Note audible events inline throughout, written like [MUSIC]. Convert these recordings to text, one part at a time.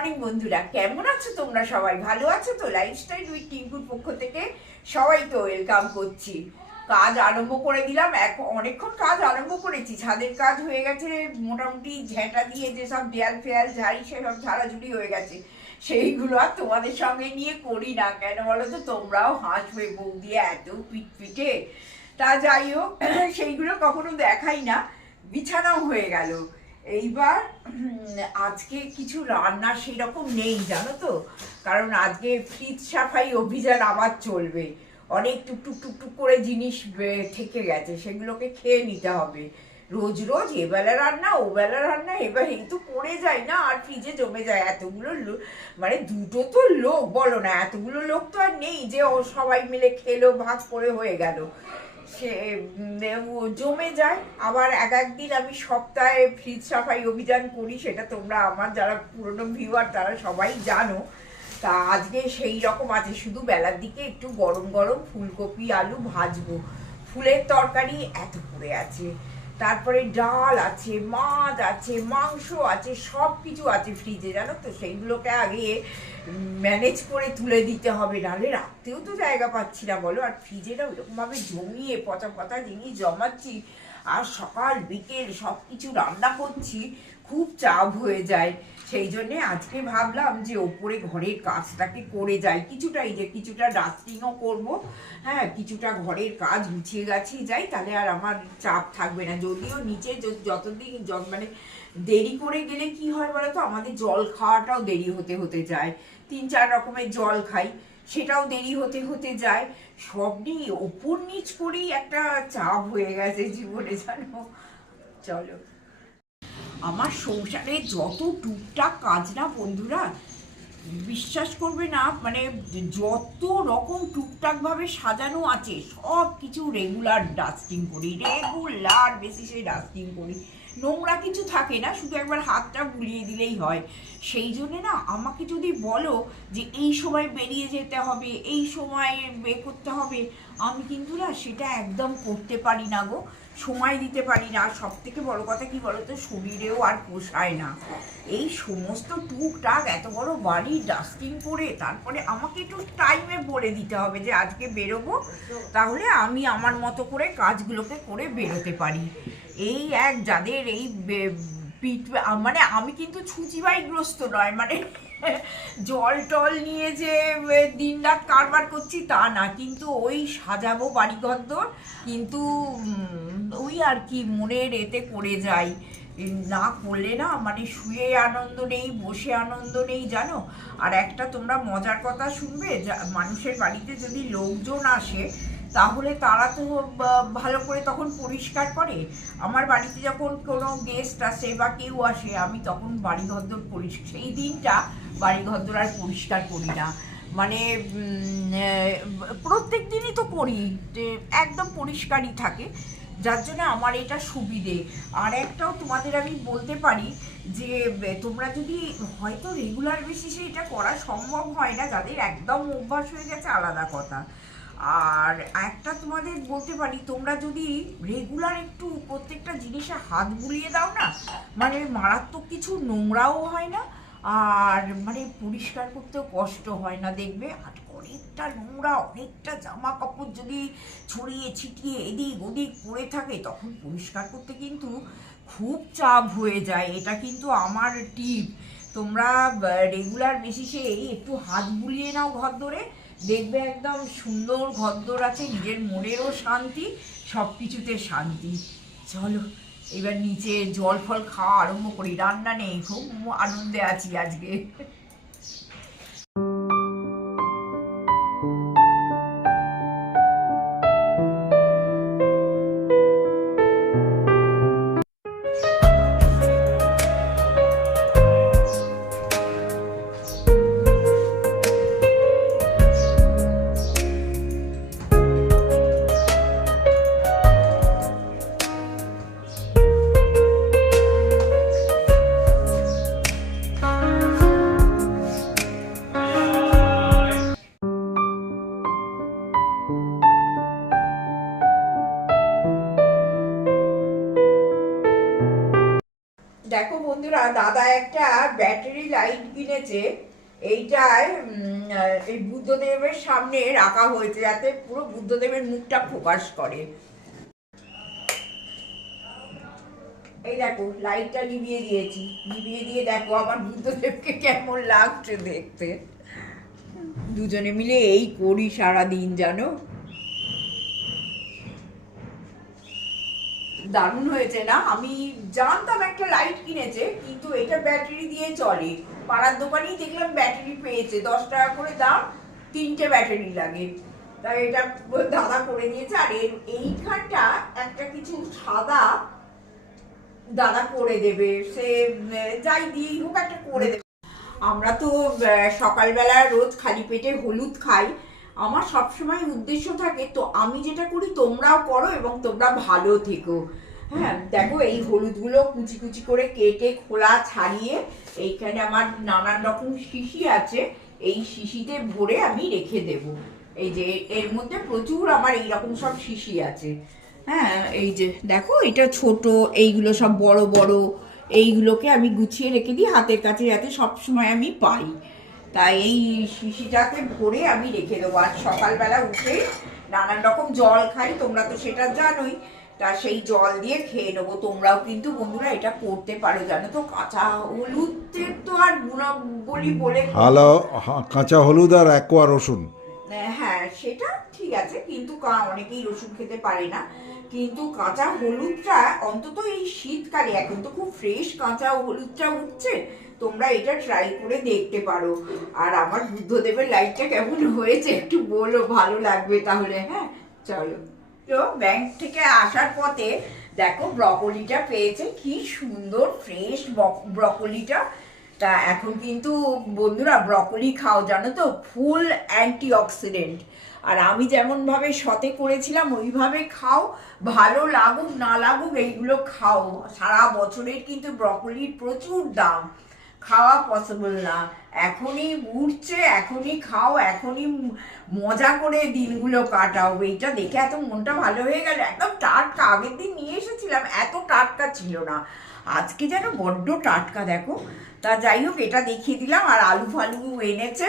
Morning বন্ধুরা। কেমন আছো তোমরা সবাই? ভালো আছো তো? লাইফস্টাইল উইথ টিঙ্কুর পক্ষ থেকে সবাই তো ওয়েলকাম করছি। কাজ আরম্ভ করে দিলাম। এক, অনেকক্ষণ কাজ আরম্ভ করেছি। ছাদের কাজ হয়ে গেছে, মোটামুটি ঝেঁটা দিয়ে যেসব দেয়াল ফেয়াল, ঝাড়ি সেসব ঝাড়াঝুড়ি হয়ে গেছে। সেইগুলো আর তোমাদের সঙ্গে নিয়ে করি না। কেন বলো তো? তোমরাও হাসবে, বউ দিয়ে এত পিটপিটে। তা যাই হোক, সেইগুলো কখনো দেখাই না। বিছানাও হয়ে গেল। এইবার আজকে কিছু রান্না সেরকম নেই, জানো তো? কারণ আজকে ফ্রিজ সাফাই অভিযান আবার চলবে। অনেক টুকটুক টুকটুক করে জিনিস থেকে গেছে, সেগুলোকে খেয়ে নিতে হবে। রোজ রোজ এবেলা রান্না, ওবেলা রান্না, এবার এই তো পড়ে যায় না, আর ফ্রিজে জমে যায়। এতগুলো মানে দুটো তো লোক, বলো না, এতগুলো লোক তো আর নেই যে ও সবাই মিলে খেলো, ভাগ করে হয়ে গেল। সে জমে যায়। আবার এক একদিন আমি সপ্তাহে ফ্রিজ সাফাই অভিযান করি, সেটা তোমরা আমার যারা পুরনো ভিউয়ার তারা সবাই জানো। তা আজকে সেই রকম আছে, শুধু বেলার দিকে একটু গরম গরম ফুলকপি, আলু ভাজবো। ফুলের তরকারি এত করে আছে। তারপরে ডাল আছে, মাছ আছে, মাংস আছে সব কিছু আছে ফ্রিজে জানো তো? সেইগুলোকে আগে ম্যানেজ করে তুলে দিতে হবে, নাহলে রাখতেও তো জায়গা পাচ্ছি না, বলো। আর ফ্রিজে না ওরকমভাবে জমিয়ে পচা পচা জিনিস জমাচ্ছি, আর সকাল, বিকেল সব কিছু রান্না করছি, খুব চাপ হয়ে যায়। সেই জন্যে আজকে ভাবলাম যে ওপরে ঘরের কাজটাকে করে যাই। কিছুটা এই যে কিছুটা ডাস্টিংও করব হ্যাঁ কিছুটা ঘরের কাজ গুছিয়ে গাছিয়ে যাই, তাহলে আর আমার চাপ থাকবে না। যদিও নিচে যতদিন মানে দেরি করে গেলে কি হয় বলতো? আমাদের জল খাওয়াটাও দেরি হতে হতে যায়। তিন চার রকমের জল খাই, সেটাও দেরি হতে হতে যায়। সব নিয়ে ওপর নিচ করেই একটা চাপ হয়ে গেছে জীবনে জানো? চলো। আমার সংসারে যত টুকটাক কাজ না বন্ধুরা, বিশ্বাস করবে না মানে যত রকম টুকটাক ভাবে সাজানো আছে সব কিছু রেগুলার ডাস্টিং করি রেগুলার বেসিসে ডাস্টিং করি। নোংরা কিছু থাকে না, শুধু একবার হাতটা বুলিয়ে দিলেই হয়। সেই জন্যে না, আমাকে যদি বলো যে এই সময় বেরিয়ে যেতে হবে, এই সময় বে করতে হবে, আমি কিন্তু না সেটা একদম করতে পারি না গো। সময় দিতে পারি না। আর সব থেকে বড়ো কথা কি বলো তো শরীরেও আর পোষায় না। এই সমস্ত টুকটাক এত বড় বাড়ি ডাস্টিং করে তারপরে আমাকে একটু টাইমে বলে দিতে হবে যে আজকে বেরোবো, তাহলে আমি আমার মতো করে কাজগুলোকে করে বেরোতে পারি। এই এক যাদের এই পিঠ মানে আমি কিন্তু ছুচিবাইগ্রস্ত নয় মানে [LAUGHS] জল টল নিয়ে যে দিন রাত কারবার করছি তা না, কিন্তু ওই সাজাবো বাড়িঘর কিন্তু ওই আর কি মনের এতে করে যাই। না করলে না মানে শুয়ে আনন্দ নেই, বসে আনন্দ নেই, জানো? আর একটা তোমরা মজার কথা শুনবে মানুষের বাড়িতে যদি লোকজন আসে তাহলে তারা তো ভালো করে তখন পরিষ্কার করে। আমার বাড়িতে যখন কোনো গেস্ট আসে বা কেউ আসে, আমি তখন বাড়ি ঘরদোর পরিষ্কার, সেই দিনটা বাড়ি ঘরদোর আর পরিষ্কার করি না। মানে প্রত্যেক দিনই তো করি একদম পরিষ্কারই থাকে। যার জন্য আমার এটা সুবিধে। আর একটাও তোমাদের আমি বলতে পারি যে তোমরা যদি হয়তো রেগুলার বেসিসে এটা করা সম্ভব হয় না, যাদের একদম অভ্যাস হয়ে গেছে, আলাদা কথা। আর একটা তোমাদের বলতে পারি, তোমরা যদি রেগুলার একটু প্রত্যেকটা জিনিসে হাত বুলিয়ে দাও না মানে মারাত্মক কিছু নোংরাও হয় না, আর মানে পরিষ্কার করতেও কষ্ট হয় না, দেখবে আর অনেকটা নোংরা, অনেকটা জামা কাপড় যদি ছড়িয়ে ছিটিয়ে এদিক ওদিক পড়ে থাকে, তখন পরিষ্কার করতে কিন্তু খুব চাপ হয়ে যায়। এটা কিন্তু আমার টিপ তোমরা রেগুলার বেসিসে একটু হাত বুলিয়ে নাও ঘর ধরে দেখবে একদম সুন্দর ঘরদোর আছে নিজের মনেরও শান্তি সব কিছুতে শান্তি। চলো, এবার নিচে জল ফল খাওয়া আরম্ভ করি। রান্না নেই, খুব আনন্দে আছি আজকে। বন্ধুরা, দাদা একটা ব্যাটারি লাইট কিনেছে। এইটায় এই বুদ্ধদেবের সামনে রাখা হয়েছে যাতে পুরো বুদ্ধদেবের মুখটা ফোকাস করে। এই দেখো লাইটটা নিভিয়ে দিয়েছি। নিভিয়ে দিয়ে দেখো আমার বুদ্ধদেবকে কেমন লাগছে দেখতে। দুজনে মিলে এই করি সারাদিন, জানো? দারুণ হয়েছে, না? আমি জানতাম একটা লাইট কিনেছে, কিন্তু এটা ব্যাটারি দিয়ে চলে। পাড়ার দোকানেই দেখলাম ব্যাটারি পেয়েছে, দশ টাকা করে দাম, তিনটে ব্যাটারি লাগে। তাই এটা দাদা করে দিয়েছে আর এইখানটা একটা কিছু সাদা দাদা করে দেবে। সে যাই দিয়েই হোক একটা করে দেবে। আমরা তো সকালবেলা রোজ খালি পেটে হলুদ খাই। আমার সবসময় উদ্দেশ্য থাকে, তো আমি যেটা করি, তোমরাও করো এবং তোমরা ভালো থেকো। হ্যাঁ দেখো এই হলুদগুলো কুচি কুচি করে কেটে খোলা ছাড়িয়ে এইখানে আমার নানান রকম শিশি আছে, এই শিশিতে ভরে আমি রেখে দেব। এই যে এর মধ্যে প্রচুর আমার এইরকম সব শিশি আছে। হ্যাঁ এই যে দেখো এটা ছোট, এইগুলো সব বড় বড়, এইগুলোকে আমি গুছিয়ে রেখে দিই, হাতের কাছে যাতে সবসময় আমি পাই। তাই এই শিশিটাকে ভরে আমি রেখে দেবো। আজ সকালবেলা উঠে নানান রকম জল খাই তোমরা তো সেটা জানোই। তা সেই জল দিয়ে খেয়ে নেব। তোমরাও কিন্তু বন্ধুরা এটা করতে পারো জানো তো? কাঁচা হলুদের তো আর গুণাবলী বলে হালো কাঁচা হলুদ আর একোয়া রসুন। হ্যাঁ সেটা ঠিক আছে কিন্তু কা- অনেকেই রসুন খেতে পারে না। কিন্তু কাঁচা হলুদটা অন্তত এই শীতকালে এখন তো খুব ফ্রেশ কাঁচা হলুদটা উঠছে তোমরা এটা ট্রাই করে দেখতে পারো। আর আমার বুদ্ধদেবের লাইটটা কেমন হয়েছে একটু বলো, ভালো লাগবে তাহলে হ্যাঁ? চলো। তো ব্যাংক থেকে আসার পথে দেখো ব্রকলিটা পেয়েছে, কি সুন্দর ফ্রেশ ব্রকলিটা তা এখন কিন্তু বন্ধুরা ব্রকলি খাও, জানো তো? ফুল অ্যান্টি অক্সিডেন্ট আর আমি যেমনভাবে সতে করেছিলাম, ওইভাবে খাও, ভালো লাগুক, না লাগুক, এইগুলো খাও। সারা বছরের কিন্তু ব্রকলির প্রচুর দাম। খাওয়া পসিবল না। এখনই উঠছে এখনই খাও, এখনই মজা করে দিনগুলো কাটাও। এইটা দেখে এত মনটা ভালো হয়ে গেল। একদম টাটকা। আগের দিন নিয়ে এসেছিলাম, এত টাটকা ছিল না। আজকে যেন বড্ড টাটকা, দেখো। তা যাই হোক, এটা দেখিয়ে দিলাম। আর আলু ফালু এনেছে।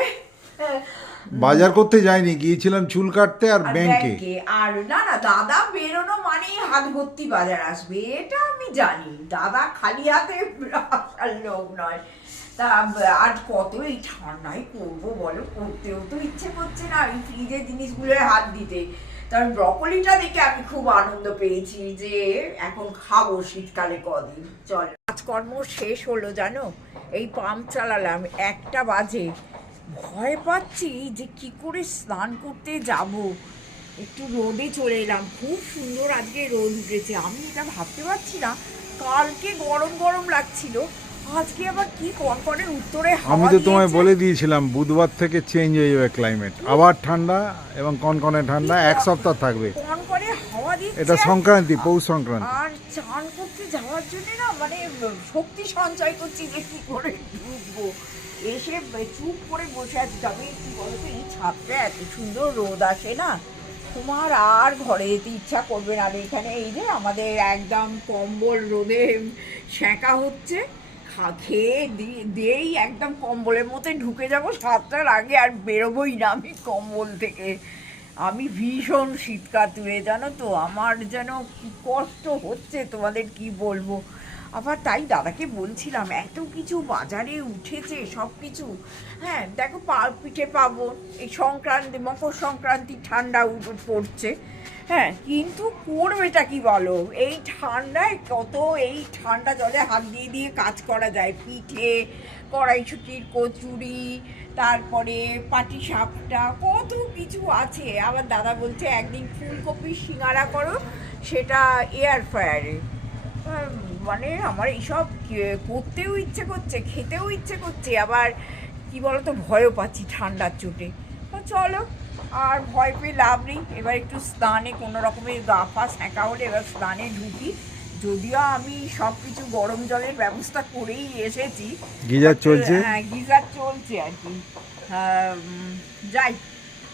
বাজার করতে যাইনি গিয়েছিলাম চুল কাটতে আর ব্যাংকে আর না না দাদা বেরোনো মানেই হাত ভর্তি বাজার আসবে এটা আমি জানি। দাদা খালি হাতে আসার লোক নয়। তা আর কত এই ঠান্ডায় করব বলো? করতেও তো ইচ্ছে করছে না এই ফ্রিজের জিনিসগুলোয় হাত দিতে। তার ব্রকলিটা দেখে আমি খুব আনন্দ পেয়েছি যে এখন খাব শীতকালে কদিন। চল। কাজকর্ম শেষ হলো জানো? এই পাম্প চালালাম একটা বাজে। ভয় পাচ্ছি যে কি করে স্নান করতে যাব। একটু রোদে চলে এলাম। খুব সুন্দর আজকে রোদ উঠেছে। আমি এটা ভাবতে পারছি না। কালকে গরম গরম লাগছিল। আজকে আবার কি কনকনে উত্তরে আমি তো তোমায় বলে দিয়েছিলাম বুধবার থেকে চেঞ্জ হয়ে যাবে ক্লাইমেট আবার ঠান্ডা এবং কনকনে ঠান্ডা এক সপ্তাহ থাকবে। কনকনে হাওয়া দিচ্ছে। এটা সংক্রান্তি পৌষ সংক্রান্তি। আর চান করতে যাওয়ার জন্য না মানে শক্তি সঞ্চয় করছি যে কি করে ঢুকবো এসে চুপ করে বসে আছি। তবে কি বলতো এই ছাদটা এত সুন্দর রোদ আসে না। তোমার আর ঘরে যেতে ইচ্ছা করবে না। এখানে এই যে আমাদের একদম কম্বল রোদে সেঁকা হচ্ছে। খেয়ে দিয়েই একদম কম্বলের মধ্যে ঢুকে যাব সাতটার আগে আর বেরোবোই না আমি কম্বল থেকে। আমি ভীষণ শীত কাতুরে জানো তো? আমার যেন কষ্ট হচ্ছে, তোমাদের কি বলব? আবার তাই দাদাকে বলছিলাম, এত কিছু বাজারে উঠেছে সব কিছু হ্যাঁ দেখো পা পিঠে পাবো, এই সংক্রান্তি, মকর সংক্রান্তি ঠান্ডা পড়ছে। হ্যাঁ কিন্তু করবেটা কি বলো? এই ঠান্ডায় কত, এই ঠান্ডা জলে হাত দিয়ে দিয়ে কাজ করা যায়। পিঠে, কড়াইশুটির কচুরি, তারপরে পাটি সাপটা কত কিছু আছে। আবার দাদা বলছে, একদিন ফুলকপির সিঙ্গারা করো, সেটা এয়ার ফ্রায়ারে মানে আমার এইসব করতেও ইচ্ছে করছে খেতেও ইচ্ছে করছে আবার কি বলতো ভয়ও পাচ্ছি ঠান্ডার চোটে। তো চলো আর ভয় পেয়ে লাভ নেই। এবার একটু স্নানে কোনো রকমের গা ফা সেঁকা হলে এবার স্নানে ঢুকি। যদিও আমি সব কিছু গরম জলের ব্যবস্থা করেই এসেছি। গিজার চলছে? হ্যাঁ গিজার চলছে আর কি। যাই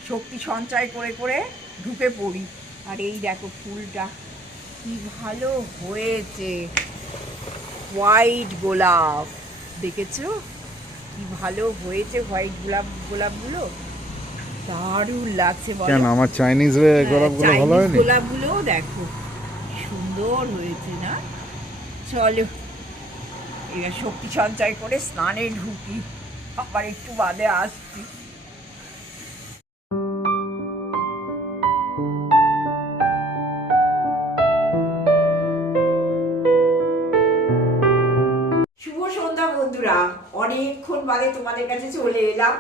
শক্তি সঞ্চয় করে করে ঢুকে পড়ি। আর এই দেখো ফুলটা কি ভালো হয়েছে। হোয়াইট গোলাপ। দেখেছ? কি ভালো হয়েছে হোয়াইট গোলাপ গোলাপগুলো? দারুণ লাগছে কেন? আমার চাইনিজ গোলাপগুলো ভালো হয়নি? গোলাপগুলোও দেখো সুন্দর হয়েছে না? চলো এবার শক্তি সঞ্চয় করে স্নানে ঢুকি আবার একটু বাদে আসছি। তোমাদের কাছে চলে এলাম।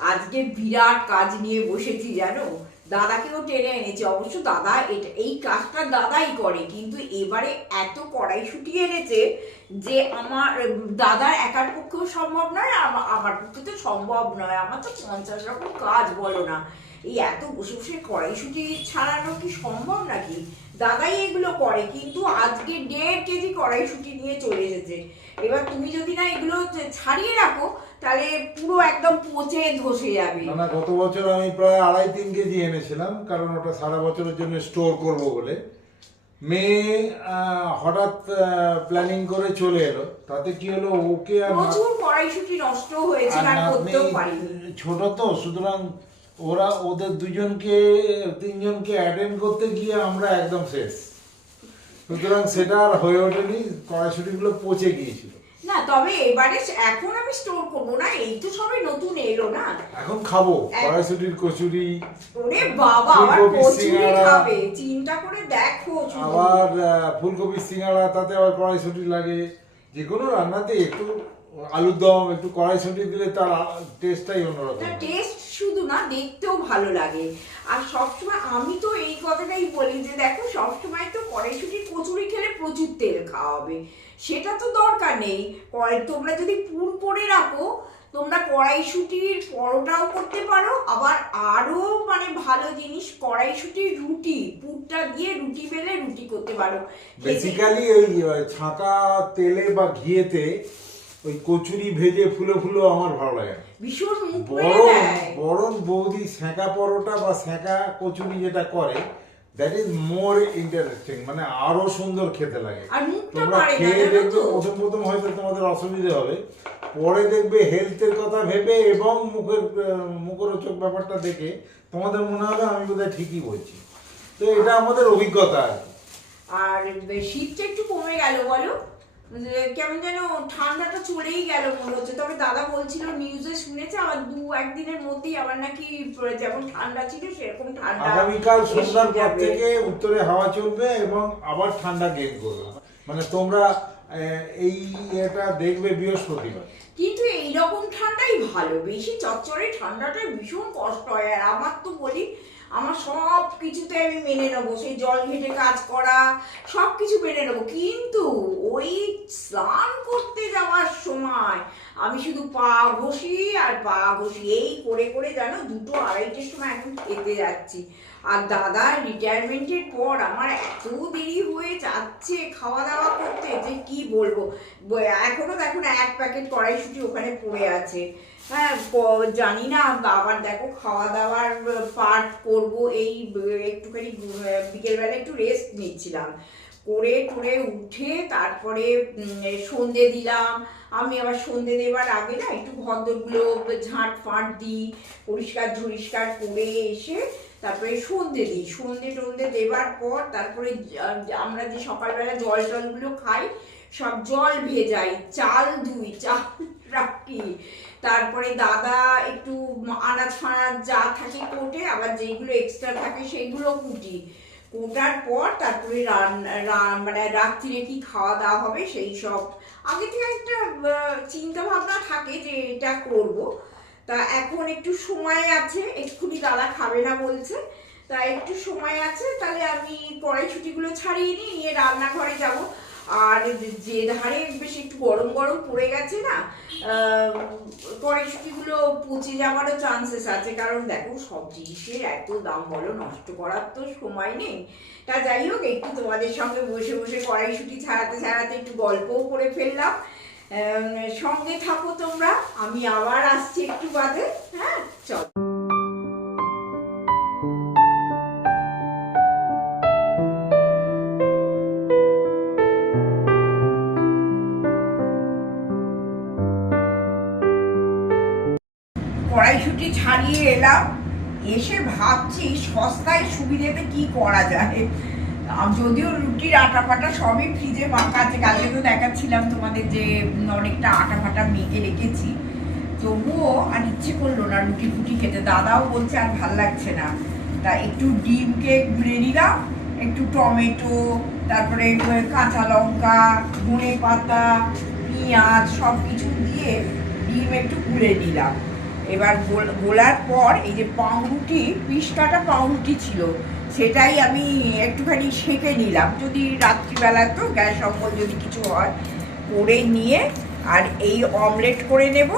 আজকে বিরাট কাজ নিয়ে বসেছি, জানো? দাদাকেও টেনে এনেছি। অবশ্য দাদা এটা, এই কাজটা দাদাই করে, কিন্তু এবারে এত কড়াই শুটিয়ে এনেছে যে আমার, দাদার একার পক্ষেও সম্ভব নয় আমা- আমার পক্ষে তো সম্ভব নয়। আমার তো পঞ্চাশ রকম কাজ, বলো না। এই এত বসে বসে কড়াইশুটি ছাড়ানো কি সম্ভব নাকি? দাদাই এগুলো করে, কিন্তু আজকে দেড় কেজি কড়াইশুটি নিয়ে চলে এসেছে। এবার তুমি যদি না এগুলো ছাড়িয়ে রাখো তাহলে পুরো একদম পচে ধসে যাবে। না গত বছর আমি প্রায় আড়াই তিন কেজি এনেছিলাম কারণ ওটা সারা বছরের জন্য স্টোর করব বলে। মেয়ে হঠাৎ প্ল্যানিং করে চলে এলো। তাতে কি হলো ওকে আর প্রচুর কড়াইশুটি নষ্ট হয়েছে আর আর করতেও পারিনি। ছোট তো সুতরাং ওরা ওদের দুজনকে তিনজনকে অ্যাটেন্ড করতে গিয়ে আমরা একদম শেষ। সুতরাং সেটা আর হয়ে ওঠেনি কড়াইশুটিগুলো পচে গিয়েছিল। না তবে এবারে এখন আমি স্টোর করব না এই তো সবাই নতুন এলো না। এখন খাব কড়াইশুটির কচুরি ওরে বাবা আবার কচুরি খাবে চিন্তা করে দেখো আবার আহ, ফুলকপির সিঙ্গাড়া তাতে আবার কড়াইশুটি লাগে। যে কোনো রান্নাতে একটু আলুর দম একটু কড়াইশুটি দিলে তার টেস্টটাই অন্যরকম। টেস্ট না, দেখতেও ভালো লাগে। আর সবসময় আমি তো এই কথাটাই বলি যে, দেখো, সবসময় তো কড়াইশুটির কচুরি খেলে প্রচুর তেল খাওয়া হবে সেটা তো দরকার নেই। তোমরা যদি পুর করে রাখো, তোমরা কড়াইশুটির পরোটাও করতে পারো। আবার আরও মানে ভালো জিনিস, কড়াইশুটির রুটি, পুরটা দিয়ে রুটি বেলে রুটি করতে পারো। বেসিক্যালি ওই ছাঁকা তেলে বা ঘিয়েতে ওই কচুরি ভেজে ফুলো ফুলো আমার ভালো লাগে। ভীষণ মুখ মেরে বরং বৌদি সেঁকা পরোটা বা সেঁকা কচুরি যেটা করে দ্যাট ইজ মোর ইন্টারেস্টিং মানে আরও সুন্দর খেতে লাগে। তোমরা খেয়ে দেখবে প্রথম প্রথম হয়তো তোমাদের অসুবিধা হবে। পরে দেখবে হেলথের কথা ভেবে এবং মুখের মুখরোচক ব্যাপারটা দেখে তোমাদের মনে হবে আমি বোধহয় ঠিকই বলছি। তো এটা আমাদের অভিজ্ঞতা আর শীতটা একটু কমে গেল বলো? কেমন যেন ঠান্ডাটা চলেই গেল মনে হচ্ছে। তবে দাদা বলছিল নিউজে শুনেছে আবার দু একদিনের মধ্যেই আবার নাকি যেমন ঠান্ডা ছিল সেরকম ঠান্ডা আগামীকাল সন্ধ্যার পর থেকে উত্তরে হাওয়া চলবে এবং আবার ঠান্ডা গেন করবে মানে তোমরা এই এটা দেখবে বৃহস্পতিবার। কিন্তু এইরকম ঠান্ডাই ভালো। বেশি চচ্চড়ে ঠান্ডাটা ভীষণ কষ্ট হয়। আর আমার তো বলি আমার সব কিছুতে আমি মেনে নেব। সেই জল ঘেটে কাজ করা, সব কিছু মেনে নেব। কিন্তু ওই স্নান করতে যাওয়ার সময় আমি শুধু পা ঘষি আর পা ঘষি। এই করে করে জানো দুটো আড়াইটের সময় এখন খেতে যাচ্ছি। আর দাদা রিটায়ারমেন্টের পর আমার এত দেরি হয়ে যাচ্ছে খাওয়া দাওয়া করতে যে কি বলব? ব- এখনও দেখো না এক প্যাকেট কড়াইশুটি ওখানে পড়ে আছে। হ্যাঁ জানি না আবার দেখো খাওয়া দাওয়ার পার্ট করব, এই একটুখানি বিকেলবেলা একটু রেস্ট নিচ্ছিলাম। করে টরে উঠে তারপরে সন্ধে দিলাম। আমি আবার সন্ধে দেবার আগে না একটু ঘরদোরগুলো ঝাঁট ফাঁট দিই পরিষ্কার ঝরিষ্কার করে এসে তারপরে সন্ধে দিই, সন্ধে টন্ধে দেবার পর তারপরে আমরা যে সকালবেলা জল টলগুলো খাই, সব জল ভেজাই, চাল ধুই, চাল রাখি। তারপরে দাদা একটু আনাজ ফানাজ যা থাকে কোটে, আবার যেগুলো এক্সট্রা থাকে সেইগুলো কুটি। কোটার পর তারপরে মানে রাত্রিরে কি খাওয়া দাওয়া হবে সেই সব। আগে থেকে একটা চিন্তা ভাবনা থাকে যে এটা করব। তা এখন একটু সময় আছে, এক্ষুনি দাদা খাবে না বলছে। তা একটু সময় আছে, তাহলে আমি কড়াইশুটিগুলো ছাড়িয়ে নিই নিয়ে রান্নাঘরে যাব। আর যে ধারে বেশ একটু গরম গরম পড়ে গেছে না কড়াইশুটিগুলো পচে যাওয়ারও চান্সেস আছে। কারণ দেখো, সব জিনিসের এত দাম বলো, নষ্ট করার তো সময় নেই। তা যাই হোক, একটু তোমাদের সঙ্গে বসে বসে কড়াইশুটি ছাড়াতে ছাড়াতে একটু গল্পও করে ফেললাম। সঙ্গে থাকো তোমরা। আমি আবার আসছি একটু বাদে হ্যাঁ? চল। কড়াইশুটি ছাড়িয়ে এলাম। এসে ভাবছি সস্তায় সুবিধেতে কি করা যায়? যদিও রুটির আটা ফাটা সবই ফ্রিজে মাখা আছে, কালকে তো দেখাচ্ছিলাম তোমাদের যে অনেকটা আটা ফাটা মেখে রেখেছি। তবুও আর ইচ্ছে করল না রুটি ফুটি খেতে। দাদাও বলছে আর ভালো লাগছে না। তা একটু ডিমকে গুলে নিলাম একটু টমেটো, তারপরে কাঁচা লঙ্কা, ধনে পাতা, পেঁয়াজ সব কিছু দিয়ে ডিম একটু গুলে নিলাম। এবার গোল- গোলার পর এই যে পাউরুটি পিস কাটা পাউরুটি ছিল। সেটাই আমি একটুখানি সেঁকে নিলাম। যদি রাত্রিবেলা তো গ্যাস অম্বল যদি কিছু হয়, করে নিয়ে আর এই অমলেট করে নেব,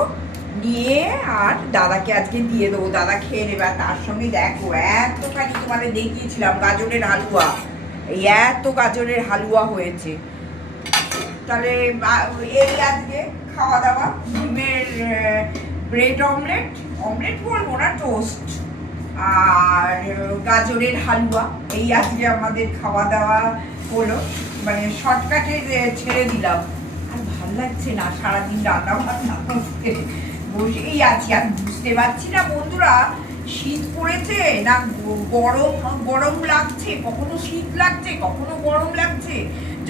নিয়ে আর দাদাকে আজকে দিয়ে দেবো। দাদা খেয়ে নেবে। আর তার সঙ্গে দেখো, এতখানি তোমাদের দেখিয়েছিলাম গাজরের হালুয়া। এই এত গাজরের হালুয়া হয়েছে। তাহলে এই আজকে খাওয়া দাওয়া ডিমের ব্রেড অমলেট অমলেট বলব না, টোস্ট। আর গাজরের হালুয়া, এই আজকে আমাদের খাওয়া দাওয়া হলো। মানে শর্টকাটে ছেড়ে দিলাম। আর ভালো লাগছে না, সারাদিন রান্না বান্না করতে। বসেই আছি, আর বুঝতে পারছি না বন্ধুরা, শীত পড়েছে না গরম গরম লাগছে, কখনো শীত লাগছে, কখনো গরম লাগছে।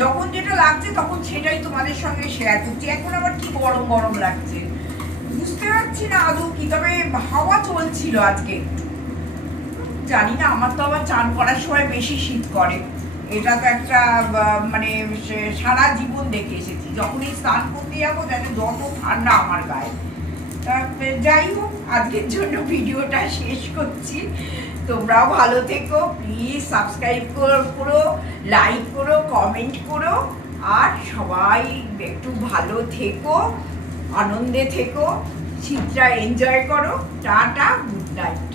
যখন যেটা লাগছে, তখন সেটাই তোমাদের সঙ্গে শেয়ার করছি। এখন আবার কি গরম গরম লাগছে? বুঝতে পারছি না আদৌ কি, তবে হাওয়া চলছিল আজকে জানি না, আমার তো আবার চান করার সময় বেশি শীত করে। এটা তো একটা মানে সারা জীবন দেখে এসেছি। যখনই স্নান করতে যাব যাতে যত ঠান্ডা আমার গায়ে। তা, যাই হোক, আজকের জন্য ভিডিওটা শেষ করছি। তোমরাও ভালো থেকো প্লিজ সাবস্ক্রাইব করো লাইক করো কমেন্ট করো, আর সবাই একটু ভালো থেকো, আনন্দে থেকো শীতটা এনজয় করো, টাটা গুড নাইট